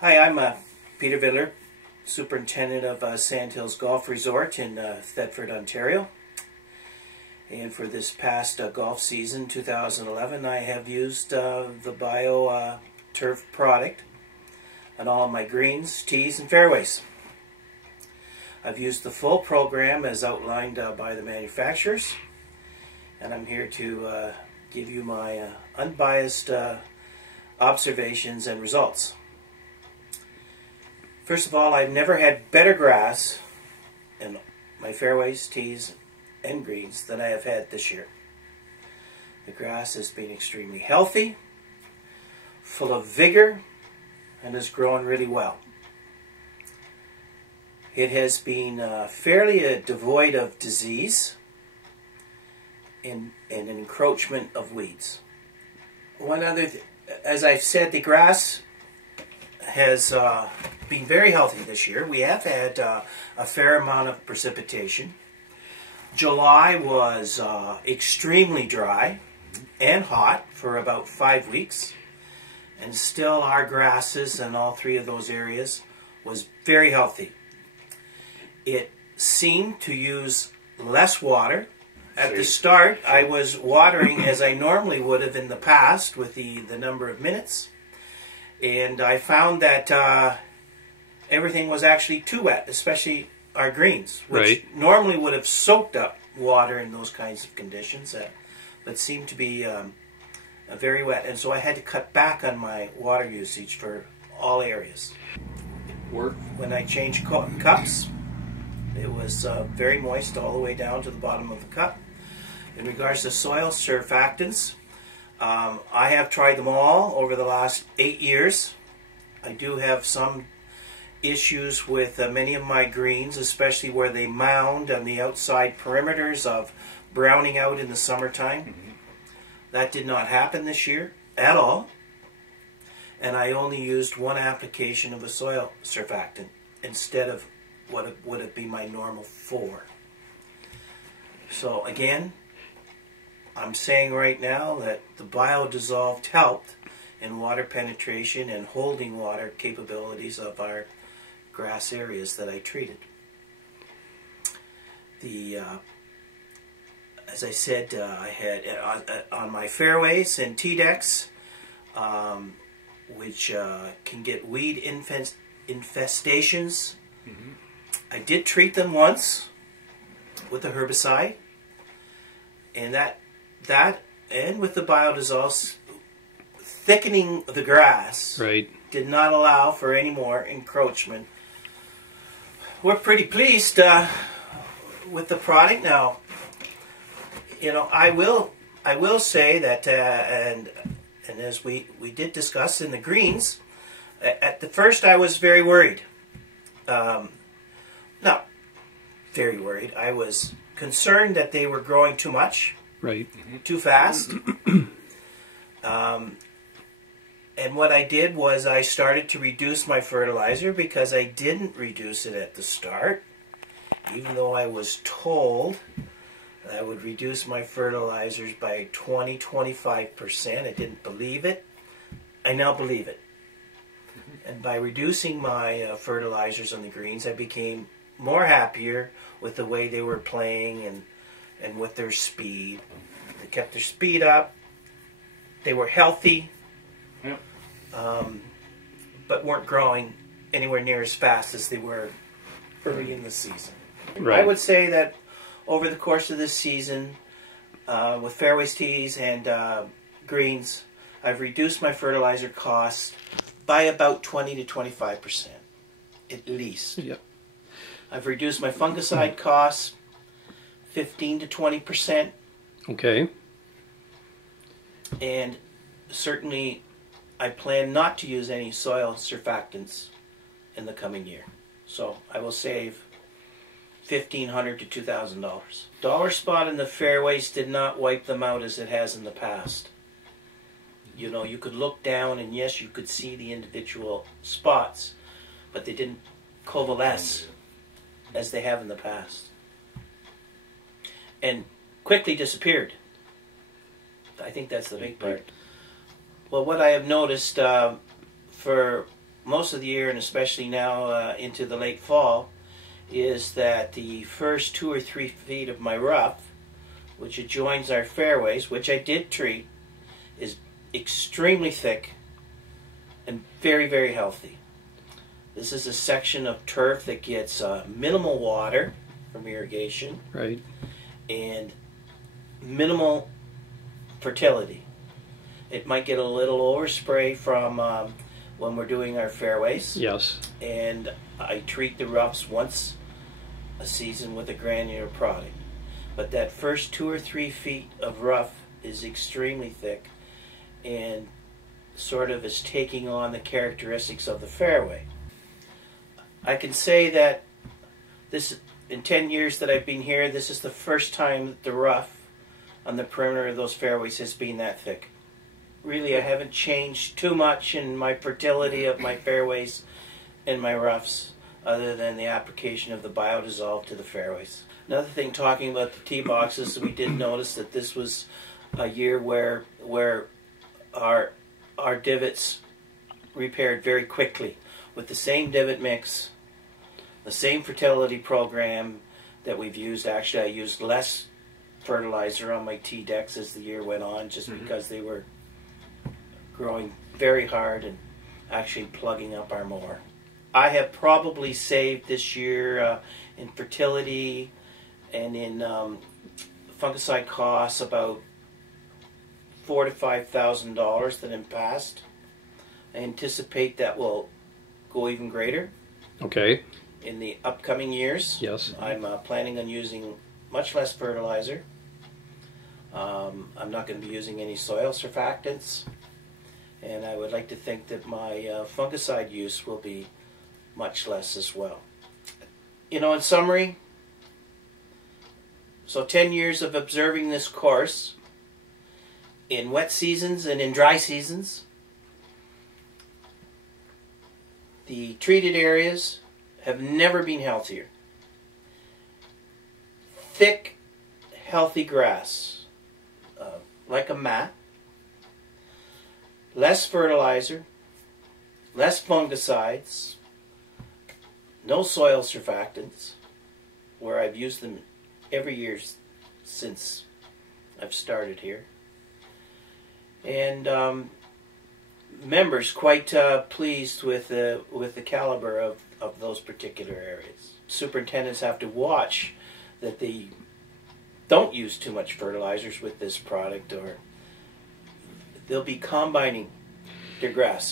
Hi, I'm Peter Vidler, superintendent of Sandhills Golf Resort in Thedford, Ontario. And for this past golf season, 2011, I have used the Bio-Turf product on all of my greens, tees, and fairways. I've used the full program as outlined by the manufacturers, and I'm here to give you my unbiased observations and results. First of all, I've never had better grass in my fairways, tees, and greens than I have had this year. The grass has been extremely healthy, full of vigor, and has grown really well. It has been fairly devoid of disease and an encroachment of weeds. One other, as I've said, the grass has been very healthy this year. We have had a fair amount of precipitation. July was extremely dry and hot for about 5 weeks, and still our grasses in all three of those areas was very healthy. It seemed to use less water. At the start, I was watering as I normally would have in the past with the number of minutes. And I found that everything was actually too wet, especially our greens, which normally would have soaked up water in those kinds of conditions, but seemed to be very wet. And so I had to cut back on my water usage for all areas. When I changed cups, it was very moist all the way down to the bottom of the cup. In regards to soil surfactants, I have tried them all over the last 8 years. I do have some issues with many of my greens, especially where they mound on the outside perimeters of browning out in the summertime. That did not happen this year at all. And I only used one application of a soil surfactant instead of what would it be my normal 4. So again, I'm saying right now that the Bio-Desolve helped in water penetration and holding water capabilities of our grass areas that I treated. As I said, I had on my fairways and tee decks, which can get weed infestations. I did treat them once with a herbicide, and that and with the Bio-Desolve, thickening the grass did not allow for any more encroachment. We're pretty pleased with the product now. You know, I will say that, and as we did discuss in the greens, at the first I was very worried. Not very worried. I was concerned that they were growing too much. Too fast. And what I did was I started to reduce my fertilizer, because I didn't reduce it at the start, even though I was told that I would reduce my fertilizers by 20–25%. I didn't believe it. I now believe it. And by reducing my fertilizers on the greens, I became more happier with the way they were playing and with their speed. They kept their speed up. They were healthy, but weren't growing anywhere near as fast as they were early in the season. I would say that over the course of this season, with fairways, tees, and greens, I've reduced my fertilizer cost by about 20–25%, at least. I've reduced my fungicide costs 15–20%. And certainly I plan not to use any soil surfactants in the coming year. So I will save $1,500 to $2,000. Dollar spot in the fairways did not wipe them out as it has in the past. You know, you could look down and yes, you could see the individual spots, but they didn't coalesce as they have in the past. And quickly disappeared. I think that's the big part. Well, what I have noticed for most of the year, and especially now into the late fall, is that the first 2 or 3 feet of my rough, which adjoins our fairways, which I did treat, is extremely thick and very, very healthy. This is a section of turf that gets minimal water from irrigation, right, and minimal fertility. It might get a little overspray from when we're doing our fairways. yes, And I treat the roughs once a season with a granular product. But that first 2 or 3 feet of rough is extremely thick and sort of is taking on the characteristics of the fairway. I can say that this, in 10 years that I've been here, this is the first time that the rough on the perimeter of those fairways has been that thick. Really, I haven't changed too much in my fertility of my fairways and my roughs, other than the application of the Bio-Desolve to the fairways. Another thing, talking about the tee boxes, we did notice that this was a year where our divots repaired very quickly with the same divot mix, the same fertility program that we've used. Actually, I used less fertilizer on my tee decks as the year went on, just because they were growing very hard and actually plugging up our mower. I have probably saved this year in fertility and in fungicide costs about $4,000 to $5,000 than in past. I anticipate that will go even greater. okay, In the upcoming years. yes, I'm planning on using much less fertilizer. I'm not going to be using any soil surfactants, and I would like to think that my fungicide use will be much less as well. You know, in summary, so 10 years of observing this course in wet seasons and in dry seasons. The treated areas have never been healthier. Thick, healthy grass, like a mat. Less fertilizer, less fungicides, no soil surfactants, where I've used them every year since I've started here. And members quite pleased with the caliber of those particular areas. Superintendents have to watch that they don't use too much fertilizers with this product, or they'll be combining their grass.